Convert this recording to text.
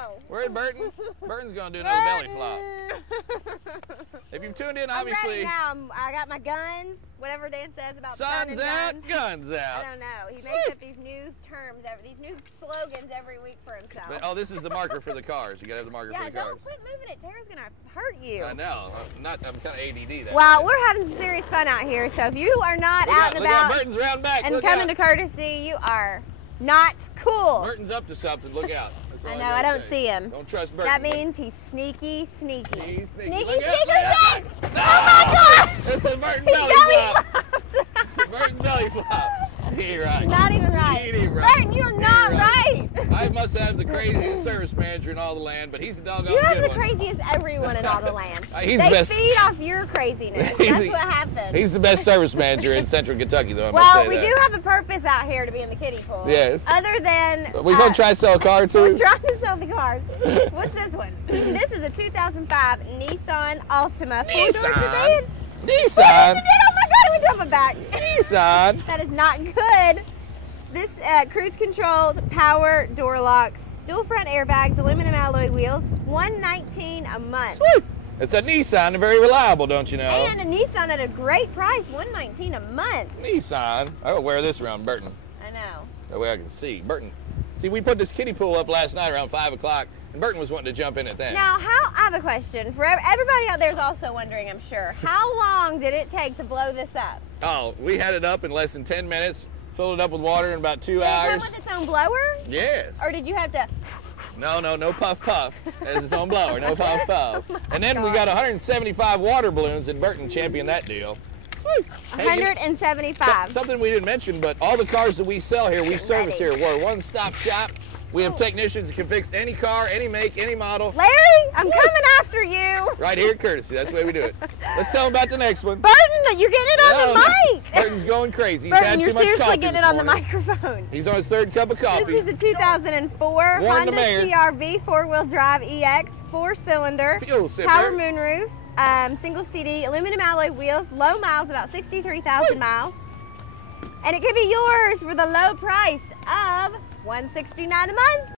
go. Where'd Burton? Burton's gonna do another belly flop. If you've tuned in, obviously. I'm ready now. I got my guns. Whatever Dan says about Sun's out, guns out. I don't know. He makes up these new terms, these new slogans every week for himself. But, oh, this is the marker for the cars. You gotta have the marker for the Yeah, cars. don't quit moving it. Tara's gonna hurt you. I know. I'm kind of ADD. That Well, way. we're having some serious fun out here, so if you are not out and look out, about Burton's round back. and Look coming out. to Courtesy, you are not cool. Burton's up to something. Look out. That's all I know, gotta I don't say. see him. Don't trust Burton. That means he's sneaky. He's sneaky. Sneaky, Look out, sneaky, look out. sneaky. No! Oh my God! It's a Burton He's belly belly flop. Burton belly flop. He ain't right. Not even right. He ain't right. Burton, you're He ain't not right. I must have the craziest service manager in all the land, but he's a doggone You have good the one. craziest everyone in all the land. He's they the best. feed off your craziness. He's That's the- what happens. He's the best service manager in Central Kentucky, though. I must Well, say we that. do have a purpose out here to be in the kiddie pool. Yes. Other than We gonna try to sell a car we're too. trying to sell the cars. What's this one? This is a 2005 Nissan Altima. Four-door sedan. Nissan. Oh my God! It went down my back. Nissan. That is not good. This cruise controlled, power door locks, dual front airbags, aluminum alloy wheels, $119 a month. Sweet. It's a Nissan, very reliable, don't you know? And a Nissan at a great price, $119 a month. Nissan. I'll wear this around Burton. I know. That way I can see. Burton. See, we put this kiddie pool up last night around 5 o'clock, and Burton was wanting to jump in at that. Now, I have a question for everybody out there is also wondering, I'm sure. How long did it take to blow this up? Oh, we had it up in less than 10 minutes, filled it up with water in about 2 Did it come hours. with its own blower? Yes. Or did you have to? No puff puff. As its own blower, no puff puff. And then we God. got 175 water balloons, and Burton championed that deal. Sweet. Hey, 175. something we didn't mention, but all the cars that we sell here, we service here. We're a one-stop shop. We have technicians that can fix any car, any make, any model. Larry, I'm coming after you. Right here at Courtesy. That's the way we do it. Let's tell them about the next one. Burton, you're getting it on the mic. Burton's going crazy. He's Burton, had you're too much seriously coffee getting this it on the morning. microphone. He's on his third cup of coffee. This is a 2004 Warren the Honda mayor. CR-V four-wheel drive EX, four-cylinder, Fuel sipper. power moonroof, single CD, aluminum alloy wheels, low miles, about 63,000 miles. And it could be yours for the low price of $169 a month.